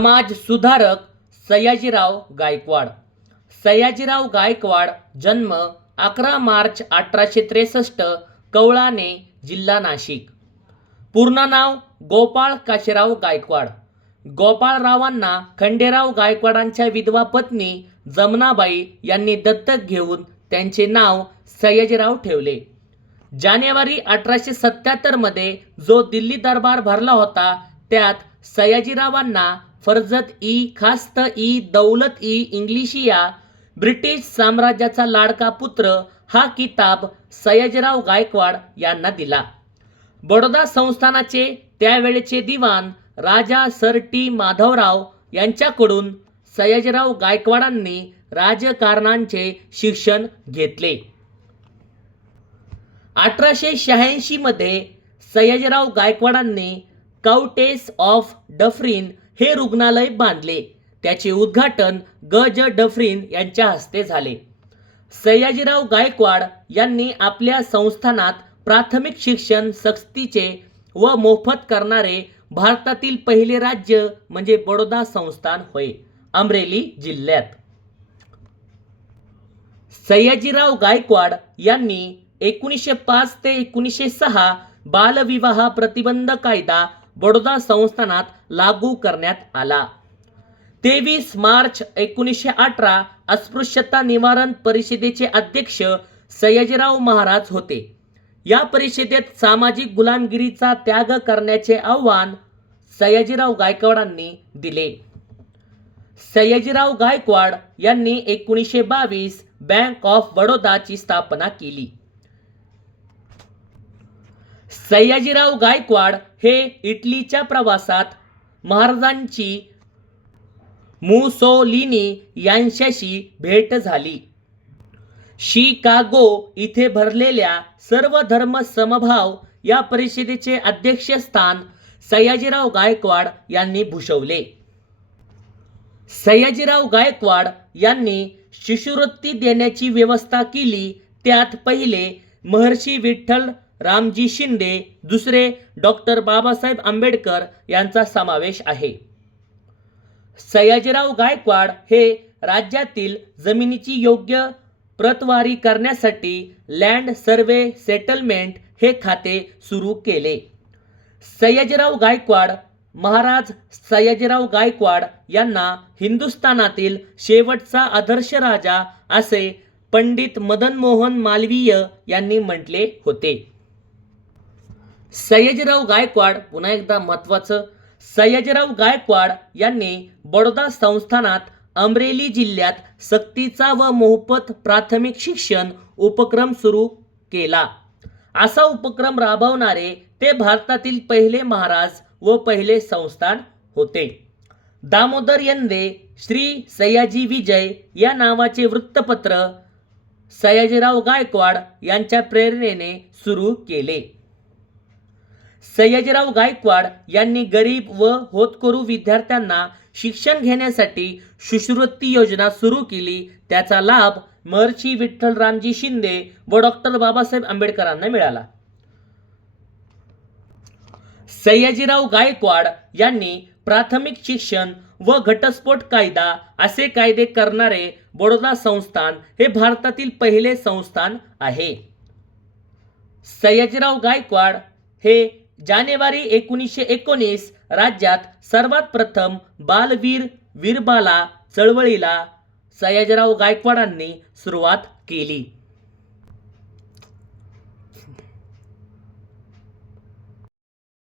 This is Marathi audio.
समाज सुधारक सयाजीराव गायकवाड. सयाजीराव गायकवाड जन्म 11 मार्च 1863, कवळाणे, जिल्हा नाशिक. पूर्ण नाव गोपाळ काशीराव गायकवाड. गोपाळरावांना खंडेराव गायकवाडांच्या विधवा पत्नी जमनाबाई यांनी दत्तक घेऊन त्यांचे नाव सयाजीराव ठेवले. जानेवारी 1877 मध्ये जो दिल्ली दरबार भरला होता त्यात सयाजीरावांना फर्जत ई, खास्त ई, दौलत ई, इंग्लिशिया, ब्रिटिश साम्राज्याचा लाडका पुत्र हा किताब सयाजीराव गायकवाड यांना दिला. बडोदा संस्थानाचे त्यावेळेचे दिवाण राजा सर टी माधवराव यांच्याकडून सयाजीराव गायकवाडांनी राजकारणांचे शिक्षण घेतले. 1886 मध्ये सयाजीराव गायकवाडांनी काउंटेस ऑफ डफरीन हे रुग्णालय बांधले. त्याचे उद्घाटन ग. ज. डफरीन यांच्या हस्ते झाले. सयाजीराव गायकवाड यांनी आपल्या संस्थानात प्राथमिक शिक्षण सक्तीचे व मोफत करणारे भारतातील पहिले राज्य म्हणजे बडोदा संस्थान होय, अमरेली जिल्ह्यात. सयाजीराव गायकवाड यांनी 1905 ते 1906 बालविवाह प्रतिबंध कायदा बडोदा संस्थानात लागू करण्यात आला. 23 मार्च 1918 अस्पृश्यता निवारण परिषदेचे अध्यक्ष सयाजीराव महाराज होते. या परिषदेत सामाजिक गुलामगिरीचा त्याग करण्याचे आव्हान सयाजीराव गायकवाडांनी दिले. सयाजीराव गायकवाड यांनी 1922 बँक ऑफ बडोदाची स्थापना केली. सयाजीराव गायकवाड हे इटलीच्या प्रवासात महाराजांची मुसोलिनी यांच्याशी भेट झाली. शिकागो इथे भरलेल्या सर्व धर्म समभाव या परिषदेचे अध्यक्षस्थान सयाजीराव गायकवाड यांनी भूषवले. सयाजीराव गायकवाड यांनी शिष्यवृत्ती देण्याची व्यवस्था केली. त्यात पहिले महर्षी विठ्ठल रामजी शिंदे, दुसरे डॉक्टर बाबासाहेब आंबेडकर यांचा समावेश आहे. सयाजीराव गायकवाड हे राज्यातील जमिनीची योग्य प्रतवारी करण्यासाठी लँड सर्वे सेटलमेंट हे खाते सुरू केले. सयाजीराव गायकवाड महाराज सयाजीराव गायकवाड यांना हिंदुस्थानातील शेवटचा आदर्श राजा असे पंडित मदन मोहन मालवीय यांनी म्हटले होते. सयाजीराव गायकवाड, पुन्हा एकदा महत्त्वाचं, सयाजीराव गायकवाड यांनी बडोदा संस्थानात अमरेली जिल्ह्यात सक्तीचा व मोफत प्राथमिक शिक्षण उपक्रम सुरू केला. असा उपक्रम राबवणारे ते भारतातील पहिले महाराज व पहिले संस्थान होते. दामोदर यंदे श्री सयाजी विजय या नावाचे वृत्तपत्र सयाजीराव गायकवाड यांच्या प्रेरणेने सुरू केले. सयाजीराव गायकवाड यांनी गरीब व होतकरू विद्यार्थ्यांना शिक्षण घेण्यासाठी शिष्यवृत्ती योजना सुरू केली. त्याचा लाभ महर्षी विठ्ठलरामजी शिंदे व डॉक्टर बाबासाहेब आंबेडकरांना मिळाला. सयाजीराव गायकवाड यांनी प्राथमिक शिक्षण व घटस्फोट कायदा असे कायदे करणारे बडोदा संस्थान हे भारतातील पहिले संस्थान आहे. सयाजीराव गायकवाड हे जानेवारी 1919 राज्यात सर्वात प्रथम बालवीर वीरबाला चळवळीला सयाजीराव गायकवाडांनी सुरुवात केली.